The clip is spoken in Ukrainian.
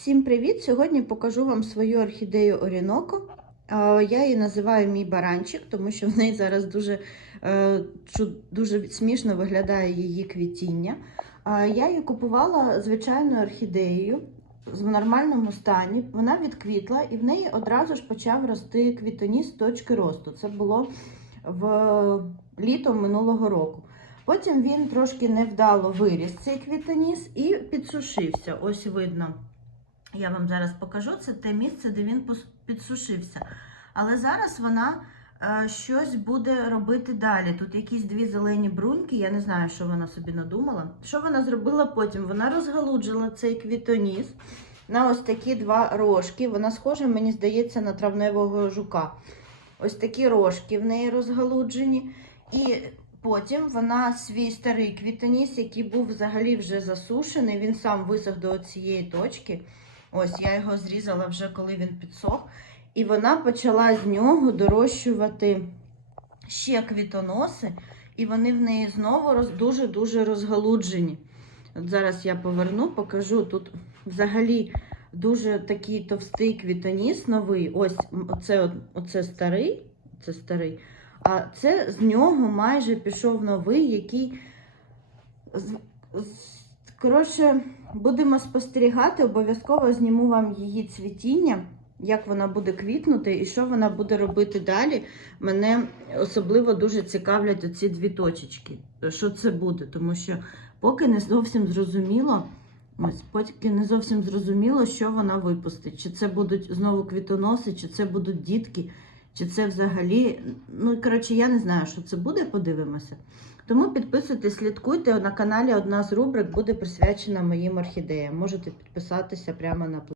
Всім привіт! Сьогодні покажу вам свою орхідею Оріноко. Е, Я її називаю мій баранчик, тому що в неї зараз дуже, е, дуже смішно виглядає її квітіння. Е, Я її купувала звичайною орхідеєю в нормальному стані. Вона відквітла і в неї одразу ж почав рости квітоніс точки росту. Це було в літом минулого року. Потім він трошки невдало виріс цей квітоніс і підсушився. Ось видно. Я вам зараз покажу. Це те місце, де він підсушився. Але зараз вона е, щось буде робити далі. Тут якісь дві зелені бруньки, я не знаю, що вона собі надумала. Що вона зробила потім? Вона розгалуджила цей квітоніс на ось такі два рожки. Вона схожа, мені здається, на травневого жука. Ось такі рожки в неї розгалуджені. І потім вона свій старий квітоніс, який був взагалі вже засушений, він сам висох до цієї точки. Ось я його зрізала вже коли він підсох. І вона почала з нього дорощувати ще квітоноси, і вони в неї знову дуже-дуже розгалуджені. От зараз я поверну, покажу. Тут взагалі дуже такий товстий квітоніс новий. Ось оце, оце старий, це старий. А це з нього майже пішов новий, який. Коротше, будемо спостерігати, обов'язково зніму вам її цвітіння, як вона буде квітнути і що вона буде робити далі. Мене особливо дуже цікавлять оці дві точечки. Що це буде? Тому що поки не зовсім зрозуміло. Ось, поки не зовсім зрозуміло, що вона випустить. Чи це будуть знову квітоноси, чи це будуть дітки, чи це взагалі. Ну, коротше, я не знаю, що це буде, подивимося. Тому підписуйтесь, слідкуйте на каналі. Одна з рубрик буде присвячена моїм орхідеям. Можете підписатися прямо на